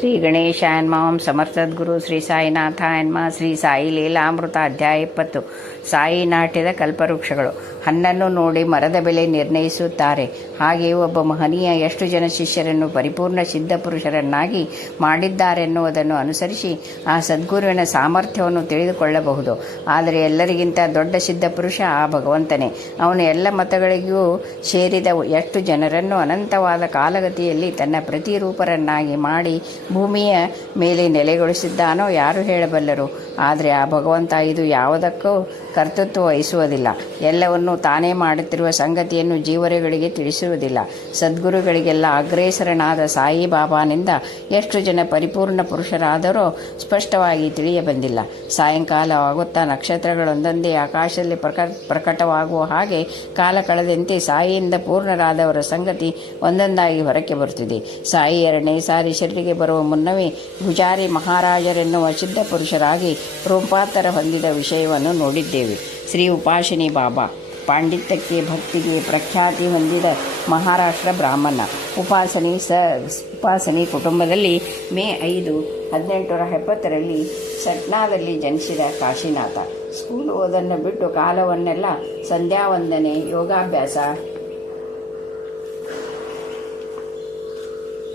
ಶ್ರೀ ಗಣೇಶಾಯನ್ಮಾಂ ಸಮರ್ಥದ್ಗುರು ಶ್ರೀ ಸಾಯಿನಾಥಾಯನ್ಮ ಶ್ರೀ ಸಾಯಿ ಲೀಲಾಮೃತ ಅಧ್ಯಾಯ 20. ಸಾಯಿ ನಾಟ್ಯದ ಕಲ್ಪವೃಕ್ಷಗಳು. ಹಣ್ಣನ್ನು ನೋಡಿ ಮರದ ಬೆಲೆ ನಿರ್ಣಯಿಸುತ್ತಾರೆ. ಹಾಗೆಯೇ ಒಬ್ಬ ಮಹನೀಯ ಎಷ್ಟು ಜನ ಶಿಷ್ಯರನ್ನು ಪರಿಪೂರ್ಣ ಸಿದ್ಧಪುರುಷರನ್ನಾಗಿ ಮಾಡಿದ್ದಾರೆನ್ನುವುದನ್ನು ಅನುಸರಿಸಿ ಆ ಸದ್ಗುರುವಿನ ಸಾಮರ್ಥ್ಯವನ್ನು ತಿಳಿದುಕೊಳ್ಳಬಹುದು. ಆದರೆ ಎಲ್ಲರಿಗಿಂತ ದೊಡ್ಡ ಸಿದ್ಧಪುರುಷ ಆ ಭಗವಂತನೇ. ಅವನು ಎಲ್ಲ ಮತಗಳಿಗೂ ಸೇರಿದ ಎಷ್ಟು ಜನರನ್ನು ಅನಂತವಾದ ಕಾಲಗತಿಯಲ್ಲಿ ತನ್ನ ಪ್ರತಿರೂಪರನ್ನಾಗಿ ಮಾಡಿ ಭೂಮಿಯ ಮೇಲೆ ನೆಲೆಗೊಳಿಸಿದ್ದಾನೋ ಯಾರು ಹೇಳಬಲ್ಲರು. ಆದರೆ ಆ ಭಗವಂತ ಇದು ಯಾವುದಕ್ಕೂ ಕರ್ತೃತ್ವ ವಹಿಸುವುದಿಲ್ಲ. ಎಲ್ಲವನ್ನೂ ತಾನೇ ಮಾಡುತ್ತಿರುವ ಸಂಗತಿಯನ್ನು ಜೀವರುಗಳಿಗೆ ತಿಳಿಸುವುದಿಲ್ಲ. ಸದ್ಗುರುಗಳಿಗೆಲ್ಲ ಅಗ್ರೇಸರನಾದ ಸಾಯಿಬಾಬಾನಿಂದ ಎಷ್ಟು ಜನ ಪರಿಪೂರ್ಣ ಪುರುಷರಾದರೋ ಸ್ಪಷ್ಟವಾಗಿ ತಿಳಿಯಬಂದಿಲ್ಲ. ಸಾಯಂಕಾಲವಾಗುತ್ತಾ ನಕ್ಷತ್ರಗಳೊಂದೊಂದೇ ಆಕಾಶದಲ್ಲಿ ಪ್ರಕಟವಾಗುವ ಹಾಗೆ ಕಾಲ ಕಳೆದಂತೆ ಸಾಯಿಯಿಂದ ಪೂರ್ಣರಾದವರ ಸಂಗತಿ ಒಂದೊಂದಾಗಿ ಹೊರಕ್ಕೆ ಬರುತ್ತಿದೆ. ಸಾಯಿ 2ನೇ ಸಾರಿ ಶರೀರಿಗೆ ಬರುವ ಮುನ್ನವೇ ಗುಜಾರಿ ಮಹಾರಾಜರೆನ್ನುವ ಸಿದ್ಧಪುರುಷರಾಗಿ ರೂಪಾಂತರ ಹೊಂದಿದ ವಿಷಯವನ್ನು ನೋಡಿದ್ದೇವೆ. ಶ್ರೀ ಉಪಾಸನಿ ಬಾಬಾ ಪಾಂಡಿತ್ಯಕ್ಕೆ ಭಕ್ತಿಗೆ ಪ್ರಖ್ಯಾತಿ ಹೊಂದಿದ ಮಹಾರಾಷ್ಟ್ರ ಬ್ರಾಹ್ಮಣ. ಉಪಾಸನಿ ಕುಟುಂಬದಲ್ಲಿ ಮೇ 5, 1870ರಲ್ಲಿ ಸಟ್ನಾದಲ್ಲಿ ಜನಿಸಿದ ಕಾಶಿನಾಥ. ಸ್ಕೂಲ್ ಓದನ್ನು ಬಿಟ್ಟು ಕಾಲವನ್ನೆಲ್ಲ ಸಂಧ್ಯಾವಂದನೆ, ಯೋಗಾಭ್ಯಾಸ,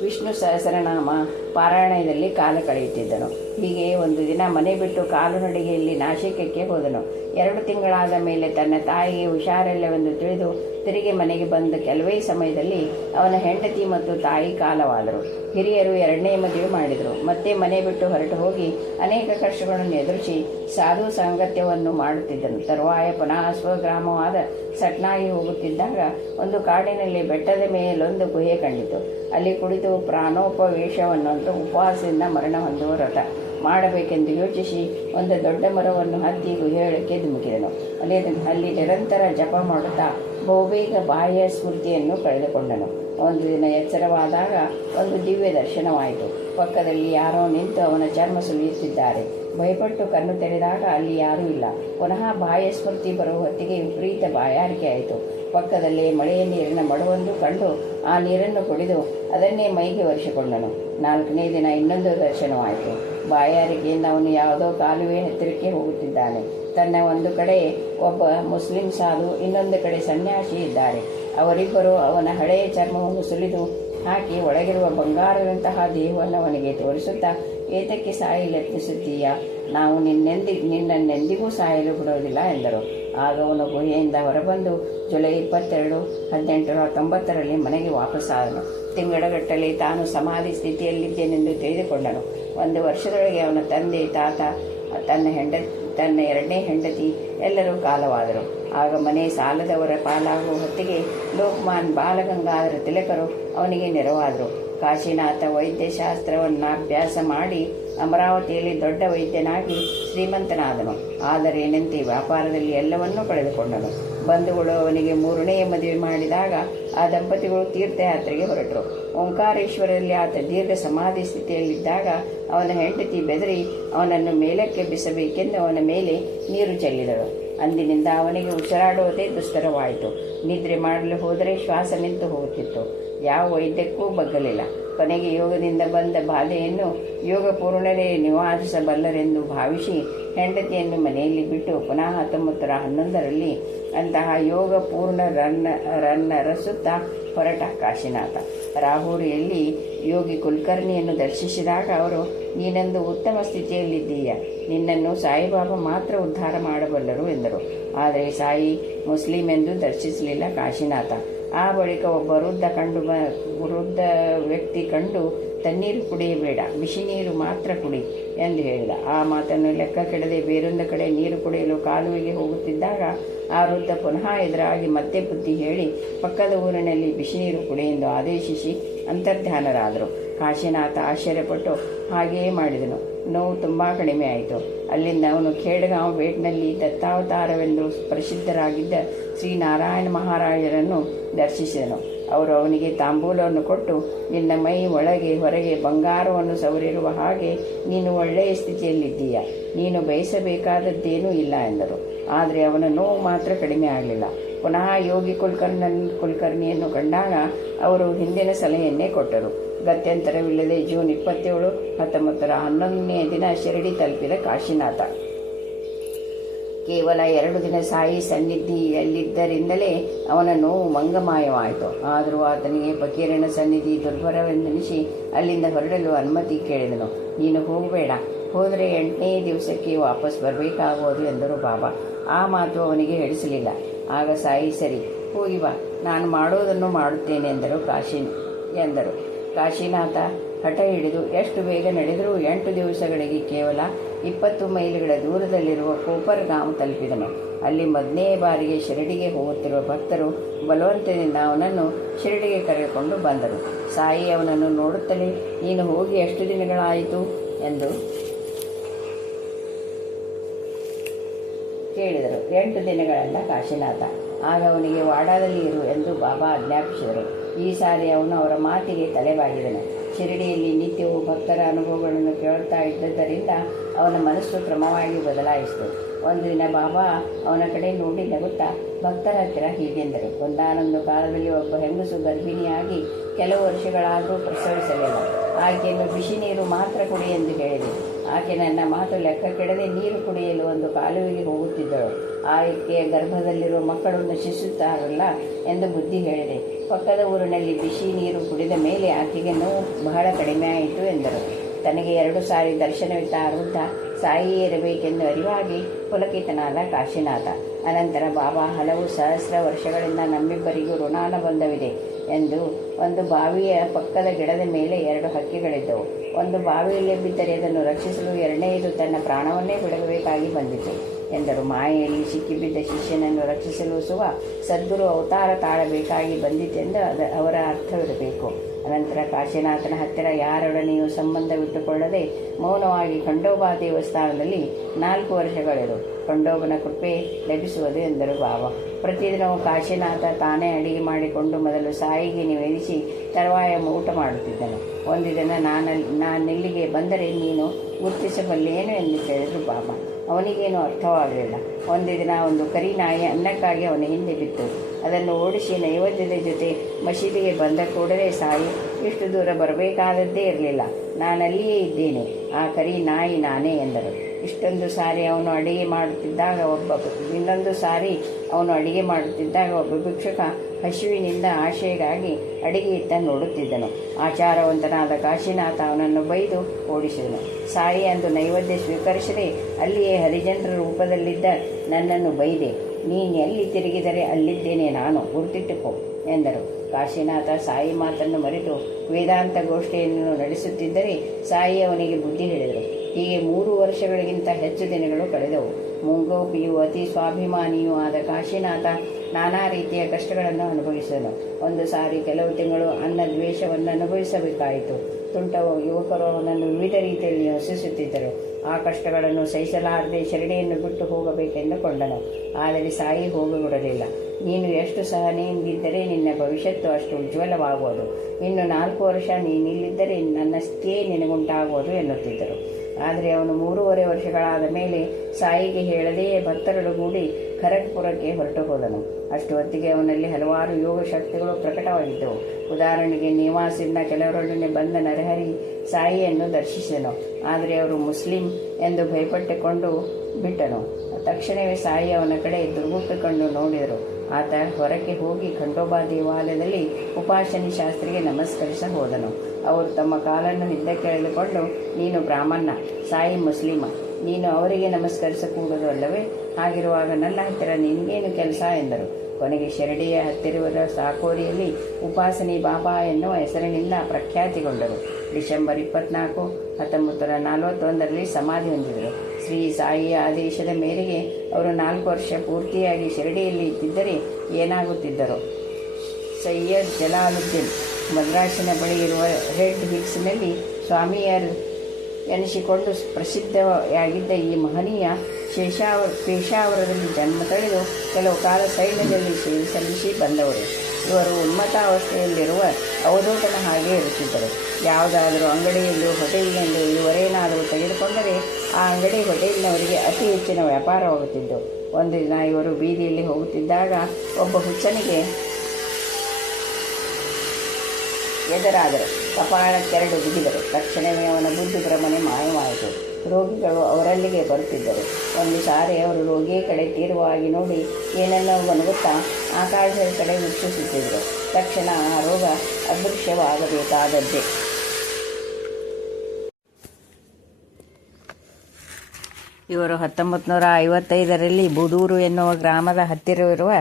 ವಿಷ್ಣು ಸಹಸ್ರನಾಮ ಪಾರಾಯಣದಲ್ಲಿ ಕಾಲ ಕಳೆಯುತ್ತಿದ್ದನು. ಹೀಗೆ ಒಂದು ದಿನ ಮನೆ ಬಿಟ್ಟು ಕಾಲುನಡಿಗೆಯಲ್ಲಿ ನಾಶಿಕಕ್ಕೆ ಹೋದನು. 2 ತಿಂಗಳಾದ ಮೇಲೆ ತನ್ನ ತಾಯಿಗೆ ಹುಷಾರಿಲ್ಲವೆಂದು ತಿಳಿದು ತಿರುಗಿ ಮನೆಗೆ ಬಂದ ಕೆಲವೇ ಸಮಯದಲ್ಲಿ ಅವನ ಹೆಂಡತಿ ಮತ್ತು ತಾಯಿ ಕಾಲವಾದರು. ಹಿರಿಯರು 2ನೇ ಮದುವೆ ಮಾಡಿದರು. ಮತ್ತೆ ಮನೆ ಬಿಟ್ಟು ಹೊರಟು ಹೋಗಿ ಅನೇಕ ಕಷ್ಟಗಳನ್ನು ಎದುರಿಸಿ ಸಾಧು ಸಾಂಗತ್ಯವನ್ನು ಮಾಡುತ್ತಿದ್ದನು. ತರುವಾಯ ಪುನಃ ಸ್ವಗ್ರಾಮವಾದ ಸಟ್ನಾಗಿ ಹೋಗುತ್ತಿದ್ದಾಗ ಒಂದು ಕಾಡಿನಲ್ಲಿ ಬೆಟ್ಟದ ಮೇಲೊಂದು ಗುಹೆ ಕಂಡಿತು. ಅಲ್ಲಿ ಕುಳಿತು ಪ್ರಾಣೋಪವೇಶವನ್ನಂತೂ ಉಪವಾಸದಿಂದ ಮರಣ ಹೊಂದುವ ವ್ರತ ಮಾಡಬೇಕೆಂದು ಯೋಚಿಸಿ ಒಂದು ದೊಡ್ಡ ಮರವನ್ನು ಹತ್ತಿ ಗುಹೆಯೊಳಕ್ಕೆ ಧುಮುಕಿದನು. ಅಲ್ಲಿ ನಿರಂತರ ಜಪ ಮಾಡುತ್ತಾ ಬಹುಬೇಗ ಬಾಹ್ಯ ಸ್ಫೂರ್ತಿಯನ್ನು ಕಳೆದುಕೊಂಡನು. ಒಂದು ದಿನ ಎಚ್ಚರವಾದಾಗ ಒಂದು ದಿವ್ಯ ದರ್ಶನವಾಯಿತು. ಪಕ್ಕದಲ್ಲಿ ಯಾರೋ ನಿಂತು ಅವನ ಚರ್ಮ ಸುಲಿಯುತ್ತಿದ್ದಾರೆ. ಭಯಪಟ್ಟು ಕಣ್ಣು ತೆರೆದಾಗ ಅಲ್ಲಿ ಯಾರೂ ಇಲ್ಲ. ಪುನಃ ಬಾಹ್ಯ ಸ್ಫೂರ್ತಿ ಬರುವ ಹೊತ್ತಿಗೆ ವಿಪರೀತ ಬಾಯಾರಿಕೆ ಆಯಿತು. ಪಕ್ಕದಲ್ಲೇ ಮಳೆಯ ನೀರಿನ ಮಡುವೊಂದು ಕಂಡು ಆ ನೀರನ್ನು ಕುಡಿದು ಅದನ್ನೇ ಮೈಗೆ ಒರೆಸಿಕೊಂಡನು. 4ನೇ ದಿನ ಇನ್ನೊಂದು ದರ್ಶನವಾಯಿತು. ಬಾಯಾರಿಕೆಯಿಂದ ಅವನು ಯಾವುದೋ ಕಾಲುವೆ ಹತ್ತಿರಕ್ಕೆ ಹೋಗುತ್ತಿದ್ದಾನೆ. ತನ್ನ ಒಂದು ಕಡೆ ಒಬ್ಬ ಮುಸ್ಲಿಂ ಸಾಧು, ಇನ್ನೊಂದು ಕಡೆ ಸನ್ಯಾಸಿ ಇದ್ದಾರೆ. ಅವರಿಬ್ಬರು ಅವನ ಹಳೆಯ ಚರ್ಮವನ್ನು ಸುಲಿದು ಹಾಕಿ ಒಳಗಿರುವ ಬಂಗಾರದಂತಹ ದೇಹವನ್ನು ಅವನಿಗೆ ತೋರಿಸುತ್ತಾ, ಏತಕ್ಕೆ ಸಾಯಲು ಯತ್ನಿಸುತ್ತೀಯಾ? ನಾವು ನಿನ್ನನ್ನೆಂದಿಗೂ ಸಾಯಲು ಬಿಡೋದಿಲ್ಲ ಎಂದರು. ಆಗ ಅವನು ಗುಹೆಯಿಂದ ಹೊರಬಂದು ಜುಲೈ 22, 1890ರಲ್ಲಿ ಮನೆಗೆ ವಾಪಸ್ಸಾದನು. ತಿಂಗಳಗಟ್ಟಲೆ ತಾನು ಸಮಾಧಿ ಸ್ಥಿತಿಯಲ್ಲಿದ್ದೇನೆಂದು ತಿಳಿದುಕೊಂಡನು. 1 ವರ್ಷದೊಳಗೆ ಅವನ ತಂದೆ, ತಾತ, ತನ್ನ 2ನೇ ಹೆಂಡತಿ ಎಲ್ಲರೂ ಕಾಲವಾದರು. ಆಗ ಮನೆ ಸಾಲದವರ ಪಾಲಾಗುವ ಹೊತ್ತಿಗೆ ಲೋಕಮಾನ್ ಬಾಲಗಂಗಾಧರ ತಿಲಕರು ಅವನಿಗೆ ನೆರವಾದರು. ಕಾಶಿನಾಥ ವೈದ್ಯಶಾಸ್ತ್ರವನ್ನಾಭ್ಯಾಸ ಮಾಡಿ ಅಮರಾವತಿಯಲ್ಲಿ ದೊಡ್ಡ ವೈದ್ಯನಾಗಿ ಶ್ರೀಮಂತನಾದನು. ಆದರೇನಂತೆ ವ್ಯಾಪಾರದಲ್ಲಿ ಎಲ್ಲವನ್ನೂ ಕಳೆದುಕೊಂಡನು. ಬಂಧುಗಳು ಅವನಿಗೆ 3ನೇ ಮದುವೆ ಮಾಡಿದಾಗ ಆ ದಂಪತಿಗಳು ತೀರ್ಥಯಾತ್ರೆಗೆ ಹೊರಟರು. ಓಂಕಾರೇಶ್ವರಲ್ಲಿ ಆತ ದೀರ್ಘ ಸಮಾಧಿ ಸ್ಥಿತಿಯಲ್ಲಿದ್ದಾಗ ಅವನ ಹೆಂಡತಿ ಬೆದರಿ ಅವನನ್ನು ಮೇಲಕ್ಕೆ ಬಿಸಬೇಕೆಂದು ಅವನ ಮೇಲೆ ನೀರು ಚೆಲ್ಲಿದಳು. ಅಂದಿನಿಂದ ಅವನಿಗೆ ಉಸಿರಾಡುವುದೇ ದುಸ್ತರವಾಯಿತು. ನಿದ್ರೆ ಮಾಡಲು ಹೋದರೆ ಶ್ವಾಸ ನಿಂತು ಹೋಗುತ್ತಿತ್ತು. ಯಾವ ವೈದ್ಯಕ್ಕೂ ಬಗ್ಗಲಿಲ್ಲ. ಕೊನೆಗೆ ಯೋಗದಿಂದ ಬಂದ ಬಾಧೆಯನ್ನು ಯೋಗ ಪೂರ್ಣರೇ ನಿವಾರಿಸಬಲ್ಲರೆಂದು ಭಾವಿಸಿ ಹೆಂಡತಿಯನ್ನು ಮನೆಯಲ್ಲಿ ಬಿಟ್ಟು ಪುನಃ 1911ರಲ್ಲಿ ಅಂತಹ ಯೋಗ ಪೂರ್ಣರನ್ನರಸುತ್ತಾ ಹೊರಟ ಕಾಶಿನಾಥ. ರಾಹುರಿಯಲ್ಲಿ ಯೋಗಿ ಕುಲಕರ್ಣಿಯನ್ನು ದರ್ಶಿಸಿದಾಗ ಅವರು, ನೀನೊಂದು ಉತ್ತಮ ಸ್ಥಿತಿಯಲ್ಲಿದ್ದೀಯ, ನಿನ್ನನ್ನು ಸಾಯಿಬಾಬಾ ಮಾತ್ರ ಉದ್ಧಾರ ಮಾಡಬಲ್ಲರು ಎಂದರು. ಆದರೆ ಸಾಯಿ ಮುಸ್ಲಿಂ ಎಂದು ದರ್ಶಿಸಲಿಲ್ಲ ಕಾಶಿನಾಥ. ಆ ಬಳಿಕ ಒಬ್ಬ ವೃದ್ಧ ವ್ಯಕ್ತಿ ಕಂಡು, ತಣ್ಣೀರು ಕುಡಿಯಬೇಡ, ಬಿಸಿ ನೀರು ಮಾತ್ರ ಕುಡಿ ಎಂದು ಹೇಳಿದ. ಆ ಮಾತನ್ನು ಲೆಕ್ಕ ಕೆಡದೆ ಬೇರೊಂದು ಕಡೆ ನೀರು ಕುಡಿಯಲು ಕಾಲುವೆಗೆ ಹೋಗುತ್ತಿದ್ದಾಗ ಆ ವೃದ್ಧ ಪುನಃ ಎದುರಾಗಿ ಮತ್ತೆ ಬುದ್ಧಿ ಹೇಳಿ ಪಕ್ಕದ ಊರಿನಲ್ಲಿ ಬಿಸಿ ನೀರು ಕುಡಿ ಎಂದು ಆದೇಶಿಸಿ ಅಂತರ್ಧಾನರಾದರು. ಕಾಶಿನಾಥ ಆಶ್ಚರ್ಯಪಟ್ಟು ಹಾಗೆಯೇ ಮಾಡಿದನು. ನೋವು ತುಂಬ ಕಡಿಮೆ ಆಯಿತು. ಅಲ್ಲಿಂದ ಅವನು ಖೇಡಗಾಂವ್ ಬೇಟ್ನಲ್ಲಿ ದತ್ತಾವತಾರವೆಂದು ಪ್ರಸಿದ್ಧರಾಗಿದ್ದ ಶ್ರೀ ನಾರಾಯಣ ಮಹಾರಾಜರನ್ನು ದರ್ಶಿಸಿದನು. ಅವರು ಅವನಿಗೆ ತಾಂಬೂಲವನ್ನು ಕೊಟ್ಟು, ನಿನ್ನ ಮೈ ಒಳಗೆ ಹೊರಗೆ ಬಂಗಾರವನ್ನು ಸವರಿರುವ ಹಾಗೆ ನೀನು ಒಳ್ಳೆಯ ಸ್ಥಿತಿಯಲ್ಲಿದ್ದೀಯ, ನೀನು ಬಯಸಬೇಕಾದದ್ದೇನೂ ಇಲ್ಲ ಎಂದರು. ಆದರೆ ಅವನ ನೋವು ಮಾತ್ರ ಕಡಿಮೆ ಆಗಲಿಲ್ಲ. ಪುನಃ ಯೋಗಿ ಕುಲಕರ್ಣಿಯನ್ನು ಕಂಡಾಗ ಅವರು ಹಿಂದಿನ ಸಲಹೆಯನ್ನೇ ಕೊಟ್ಟರು. ಗತ್ಯಂತರವಿಲ್ಲದೆ ಜೂನ್ 27, 1911ನೇ ದಿನ ಶಿರಡಿ ತಲುಪಿದ ಕಾಶಿನಾಥ. ಕೇವಲ 2 ದಿನ ಸಾಯಿ ಸನ್ನಿಧಿಯಲ್ಲಿದ್ದರಿಂದಲೇ ಅವನ ನೋವು ಮಂಗಮಾಯವಾಯಿತು. ಆದರೂ ಆತನಿಗೆ ಫಕೀರನ ಸನ್ನಿಧಿ ದುರ್ಭರವೆಂದೆನಿಸಿ ಅಲ್ಲಿಂದ ಹೊರಡಲು ಅನುಮತಿ ಕೇಳಿದನು. ನೀನು ಹೋಗಬೇಡ, ಹೋದರೆ 8ನೇ ದಿವಸಕ್ಕೆ ವಾಪಸ್ ಬರಬೇಕಾಗುವುದು ಎಂದರು ಬಾಬಾ. ಆ ಮಾತು ಅವನಿಗೆ ಹಿಡಿಸಲಿಲ್ಲ. ಆಗ ಸಾಯಿ, ಸರಿ ಹೋಗಿ ಬಾ, ನಾನು ಮಾಡೋದನ್ನು ಮಾಡುತ್ತೇನೆ ಎಂದರು. ಕಾಶಿನಾಥ ಹಠ ಹಿಡಿದು ಎಷ್ಟು ಬೇಗ ನಡೆದರೂ 8 ದಿವಸಗಳಿಗೆ ಕೇವಲ 20 ಮೈಲಿಗಳ ದೂರದಲ್ಲಿರುವ ಕೋಪರ್ಗಾಂವ್ ತಲುಪಿದನು. ಅಲ್ಲಿ ಮೊದಲನೇ ಬಾರಿಗೆ ಶಿರಡಿಗೆ ಹೋಗುತ್ತಿರುವ ಭಕ್ತರು ಬಲವಂತದಿಂದ ಅವನನ್ನು ಶಿರಡಿಗೆ ಕರೆದುಕೊಂಡು ಬಂದರು. ಸಾಯಿ ಅವನನ್ನು ನೋಡುತ್ತಲೇ, ನೀನು ಹೋಗಿ ಎಷ್ಟು ದಿನಗಳಾಯಿತು ಎಂದು ಕೇಳಿದರು. 8 ದಿನಗಳಲ್ಲ ಕಾಶಿನಾಥ. ಆಗ ಅವನಿಗೆ ವಾಡಾದಲ್ಲಿ ಇರು ಎಂದು ಬಾಬಾ ಆಜ್ಞಾಪಿಸಿದರು. ಈ ಸಾರಿ ಅವನು ಅವರ ಮಾತಿಗೆ ತಲೆಬಾಗಿದನು. ಶಿರಡಿಯಲ್ಲಿ ನಿತ್ಯವೂ ಭಕ್ತರ ಅನುಭವಗಳನ್ನು ಕೇಳುತ್ತಾ ಇದ್ದದ್ದರಿಂದ ಅವನ ಮನಸ್ಸು ಕ್ರಮವಾಗಿ ಬದಲಾಯಿಸಿತು. ಒಂದು ದಿನ ಬಾಬಾ ಅವನ ಕಡೆ ನೋಡಿ ನಗುತ್ತಾ ಭಕ್ತರ ಹತ್ತಿರ ಹೀಗೆಂದರು. ಒಂದಾನೊಂದು ಕಾಲದಲ್ಲಿ ಒಬ್ಬ ಹೆಂಗಸು ಗರ್ಭಿಣಿಯಾಗಿ ಕೆಲವು ವರ್ಷಗಳಾದರೂ ಪ್ರಸವಿಸಲಿಲ್ಲ. ಆಕೆಯನ್ನು ಬಿಸಿ ನೀರು ಮಾತ್ರ ಕುಡಿ ಎಂದು ಹೇಳಿದೆ. ಆಕೆ ನನ್ನ ಮಾತು ಲೆಕ್ಕಕ್ಕಿಡದೆ ನೀರು ಕುಡಿಯಲು ಒಂದು ಕಾಲುವೆಗೆ ಹೋಗುತ್ತಿದ್ದಳು. ಆಕೆಯ ಗರ್ಭದಲ್ಲಿರುವ ಮಕ್ಕಳು ನಶಿಸುತ್ತಾರಲ್ಲ ಎಂದು ಬುದ್ಧಿ ಹೇಳಿದೆ. ಪಕ್ಕದ ಊರಿನಲ್ಲಿ ಬಿಸಿ ನೀರು ಕುಡಿದ ಮೇಲೆ ಆಕೆಗೆ ನೋವು ಬಹಳ ಕಡಿಮೆ ಆಯಿತು ಎಂದರು. ತನಗೆ 2 ಸಾರಿ ದರ್ಶನವಿದ್ದ ವೃದ್ಧ ಸಾಯಿಯೇ ಇರಬೇಕೆಂದು ಅರಿವಾಗಿ ಪುಲಕಿತನಾದ ಕಾಶಿನಾಥ. ಅನಂತರ ಬಾಬಾ ಹಲವು ಸಹಸ್ರ ವರ್ಷಗಳಿಂದ ನಮ್ಮಿಬ್ಬರಿಗೂ ಋಣಾನುಬಂಧವಿದೆ ಎಂದು ಒಂದು ಬಾವಿಯ ಪಕ್ಕದ ಗಿಡದ ಮೇಲೆ 2 ಹಕ್ಕಿಗಳಿದ್ದವು. ಒಂದು ಬಾವಿಯಲ್ಲಿ ಬಿದ್ದರೆ ಅದನ್ನು ರಕ್ಷಿಸಲು 2ನೇದು ತನ್ನ ಪ್ರಾಣವನ್ನೇ ಬಿಡಬೇಕಾಗಿ ಬಂದಿತು ಎಂದರು. ಮಾಯೆಯಲ್ಲಿ ಸಿಕ್ಕಿಬಿದ್ದ ಶಿಷ್ಯನನ್ನು ರಕ್ಷಿಸಲು ಸದ್ಗುರು ಅವತಾರ ತಾಳಬೇಕಾಗಿ ಬಂದಿತೆಂದು ಅವರ ಅರ್ಥವಿರಬೇಕು. ಅನಂತರ ಕಾಶಿನಾಥನ ಹತ್ತಿರ ಯಾರೊಡನೆಯೂ ಸಂಬಂಧವಿಟ್ಟುಕೊಳ್ಳದೆ ಮೌನವಾಗಿ ಖಂಡೋಬಾ ದೇವಸ್ಥಾನದಲ್ಲಿ 4 ವರ್ಷಗಳಿರು. ಖಂಡೋಬನ ಕೃಪೆ ಲಭಿಸುವುದು ಎಂದರು ಬಾಬಾ. ಪ್ರತಿದಿನವೂ ಕಾಶಿನಾಥ ತಾನೇ ಅಡಿಗೆ ಮಾಡಿಕೊಂಡು ಮೊದಲು ಸಾಯಿಗೆ ನಿವೇದಿಸಿ ತರುವಾಯ ಊಟ ಮಾಡುತ್ತಿದ್ದನು. ಒಂದು ದಿನ ನಾನೆಲ್ಲಿಗೆ ಬಂದರೆ ನೀನು ಗುರುತಿಸಬಲ್ಲೇನು ಎಂದು ಕೇಳಿದರು ಬಾಬಾ. ಅವನಿಗೇನು ಅರ್ಥವಾಗಲಿಲ್ಲ. ಒಂದು ದಿನ ಒಂದು ಕರಿ ನಾಯಿ ಅನ್ನಕ್ಕಾಗಿ ಅವನ ಹಿಂದೆ ಬಿತ್ತು. ಅದನ್ನು ಓಡಿಸಿ ನೈವೇದ್ಯದ ಜೊತೆ ಮಸೀದಿಗೆ ಬಂದ ಕೂಡಲೇ ಸಾಯಿ, ಇಷ್ಟು ದೂರ ಬರಬೇಕಾದದ್ದೇ ಇರಲಿಲ್ಲ, ನಾನಲ್ಲಿಯೇ ಇದ್ದೇನೆ, ಆ ಕರಿ ನಾಯಿ ನಾನೇ ಎಂದರು. ಇನ್ನೊಂದು ಸಾರಿ ಅವನು ಅಡಿಗೆ ಮಾಡುತ್ತಿದ್ದಾಗ ಒಬ್ಬ ಭಿಕ್ಷುಕ ಹಸಿವಿನಿಂದ ಆಶೆಗಾಗಿ ಅಡಿಗೆಯಿತ್ತ ನೋಡುತ್ತಿದ್ದನು. ಆಚಾರವಂತನಾದ ಕಾಶಿನಾಥ ಅವನನ್ನು ಬೈದು ಓಡಿಸಿದನು. ಸಾಯಿ ಅಂದು ನೈವೇದ್ಯ ಸ್ವೀಕರಿಸದೆ ಅಲ್ಲಿಯೇ ಹರಿಜನರ ರೂಪದಲ್ಲಿದ್ದ ನನ್ನನ್ನು ಬೈದೆ. ನೀನು ಎಲ್ಲಿ ತಿರುಗಿದರೆ ಅಲ್ಲಿದ್ದೇನೆ ನಾನು, ಗುರುತಿಟ್ಟುಕೋ ಎಂದರು. ಕಾಶಿನಾಥ ಸಾಯಿ ಮಾತನ್ನು ಮರೆತು ವೇದಾಂತ ಗೋಷ್ಠಿಯನ್ನು ನಡೆಸುತ್ತಿದ್ದರೆ ಸಾಯಿ ಅವನಿಗೆ ಬುದ್ಧಿ ಹೇಳಿದರು. ಹೀಗೆ 3 ವರ್ಷಗಳಿಗಿಂತ ಹೆಚ್ಚು ದಿನಗಳು ಕಳೆದವು. ಮುಂಗೋಪಿಯೂ ಅತಿ ಸ್ವಾಭಿಮಾನಿಯೂ ಆದ ಕಾಶಿನಾಥ ನಾನಾ ರೀತಿಯ ಕಷ್ಟಗಳನ್ನು ಅನುಭವಿಸಿದನು. ಒಂದು ಸಾರಿ ಕೆಲವು ತಿಂಗಳು ದ್ವೇಷವನ್ನು ಅನುಭವಿಸಬೇಕಾಯಿತು. ತುಂಟ ಯುವಕರು ಅವನನ್ನು ವಿವಿಧ ರೀತಿಯಲ್ಲಿ ಹಸಿಸುತ್ತಿದ್ದರು. ಆ ಕಷ್ಟಗಳನ್ನು ಸಹಿಸಲಾರದೆ ಶಿರಡಿಯನ್ನು ಬಿಟ್ಟು ಹೋಗಬೇಕೆಂದುಕೊಂಡನು. ಆದರೆ ಸಾಯಿ ಹೋಗಿಬಿಡಲಿಲ್ಲ. ನೀನು ಎಷ್ಟು ಸಹನೆಯಿಂದಿದ್ದರೆ ನಿನ್ನ ಭವಿಷ್ಯತ್ತು ಅಷ್ಟು ಉಜ್ವಲವಾಗುವುದು. ಇನ್ನು 4 ವರ್ಷ ನೀನಿಲ್ಲಿದ್ದರೆ ನನ್ನ ಸ್ಥಿತಿಯೇ ನಿನಗುಂಟಾಗುವುದು ಎನ್ನುತ್ತಿದ್ದರು. ಆದರೆ ಅವನು 3.5 ವರ್ಷಗಳಾದ ಮೇಲೆ ಸಾಯಿಗೆ ಹೇಳದೆಯೇ ಭಕ್ತರೊಡಗೂಡಿ ಖರಗ್ಪುರಕ್ಕೆ ಹೊರಟು ಹೋದನು. ಅಷ್ಟು ಹೊತ್ತಿಗೆ ಅವನಲ್ಲಿ ಹಲವಾರು ಯೋಗ ಶಕ್ತಿಗಳು ಪ್ರಕಟವಾಗಿದ್ದವು. ಉದಾಹರಣೆಗೆ ನಿವಾಸಿನ ಕೆಲವರೊಡನೆ ಬಂದ ನರಹರಿ ಸಾಯಿಯನ್ನು ದರ್ಶಿಸಿದನು. ಆದರೆ ಅವರು ಮುಸ್ಲಿಂ ಎಂದು ಭಯಪಟ್ಟುಕೊಂಡು ಬಿಟ್ಟನು. ತಕ್ಷಣವೇ ಸಾಯಿ ಅವನ ಕಡೆ ದುರ್ಗುಟ್ಟಿಕೊಂಡು ನೋಡಿದರು. ಆತ ಹೊರಕ್ಕೆ ಹೋಗಿ ಖಂಡೋಬಾ ದೇವಾಲಯದಲ್ಲಿ ಉಪಾಸನಿ ಶಾಸ್ತ್ರಿಗೆ ನಮಸ್ಕರಿಸ ಹೋದನು. ಅವರು ತಮ್ಮ ಕಾಲನ್ನು ಹಿಂದಕ್ಕೆ ಎಳೆದುಕೊಂಡು, ನೀನು ಬ್ರಾಹ್ಮಣ, ಸಾಯಿ ಮುಸ್ಲಿಮ, ನೀನು ಅವರಿಗೆ ನಮಸ್ಕರಿಸಕೂಡದು ಅಲ್ಲವೇ? ಹಾಗಿರುವಾಗ ನನ್ನ ಹತ್ತಿರ ನಿನಗೇನು ಕೆಲಸ ಎಂದರು. ಕೊನೆಗೆ ಶಿರಡಿಯ ಹತ್ತಿರದ ಸಾಕೋರಿಯಲ್ಲಿ ಉಪಾಸನಿ ಬಾಬಾ ಎನ್ನುವ ಹೆಸರಿನಿಂದ ಪ್ರಖ್ಯಾತಿಗೊಂಡರು. ಡಿಸೆಂಬರ್ 24, 1941ರಲ್ಲಿ ಸಮಾಧಿ ಹೊಂದಿದರು. ಶ್ರೀ ಸಾಯಿಯ ಆದೇಶದ ಮೇರೆಗೆ ಅವರು 4 ವರ್ಷ ಪೂರ್ತಿಯಾಗಿ ಶಿರಡಿಯಲ್ಲಿ ಇದ್ದಿದ್ದರೆ ಏನಾಗುತ್ತಿದ್ದರು? ಸೈಯದ್ ಜಲಾಲುದ್ದೀನ್ ಮದ್ರಾಸಿನ ಬಳಿ ಇರುವ ರೆಡ್ ಹಿಲ್ಸ್ನಲ್ಲಿ ಸ್ವಾಮಿಯರ್ ಎನಿಸಿಕೊಂಡು ಪ್ರಸಿದ್ಧವಾಗಿದ್ದ ಈ ಮಹನೀಯ ಪೇಶಾವರದಲ್ಲಿ ಜನ್ಮ ತಳೆದು ಕೆಲವು ಕಾಲ ಸೈನ್ಯದಲ್ಲಿ ಸೇವೆ ಸಲ್ಲಿಸಿ ಬಂದವರು. ಇವರು ಉನ್ಮತ್ತಾವಸ್ಥೆಯಲ್ಲಿರುವ ಅವಧೂತನ ಹಾಗೆ ಇರುತ್ತಿದ್ದರು. ಯಾವುದಾದರೂ ಅಂಗಡಿಯಲ್ಲೂ ಹೋಟೆಲ್ನಲ್ಲೂ ಇವರೇನಾದರೂ ತೆಗೆದುಕೊಂಡರೆ ಆ ಅಂಗಡಿ ಹೋಟೆಲ್ನವರಿಗೆ ಅತಿ ಹೆಚ್ಚಿನ ವ್ಯಾಪಾರವಾಗುತ್ತಿದ್ದು. ಒಂದು ದಿನ ಇವರು ಬೀದಿಯಲ್ಲಿ ಹೋಗುತ್ತಿದ್ದಾಗ ಒಬ್ಬ ಹುಚ್ಚನಿಗೆ ಎದುರಾದರು. ಕಪಾಳಕ್ಕೆರಡು ಬಿಗಿದರು. ತಕ್ಷಣವೇ ಅವನ ಬುದ್ಧಿ ಭ್ರಮಣೆ ಮಾಯವಾಯಿತು. ರೋಗಿಗಳು ಅವರಲ್ಲಿಗೆ ಬರುತ್ತಿದ್ದರು. ಒಂದು ಸಾರಿ ಅವರು ರೋಗಿಯ ಕಡೆ ತೀವ್ರವಾಗಿ ನೋಡಿ ಏನನ್ನೋ ಗೊತ್ತಾ ಆಕಾಶದ ಕಡೆ ವೀಕ್ಷಿಸುತ್ತಿದ್ದರು. ತಕ್ಷಣ ಆ ರೋಗ ಅದೃಶ್ಯವಾಗಬೇಕಾದದ್ದೇ. ಇವರು 1955ರಲ್ಲಿ ಬುದೂರು ಎನ್ನುವ ಗ್ರಾಮದ ಹತ್ತಿರವಿರುವ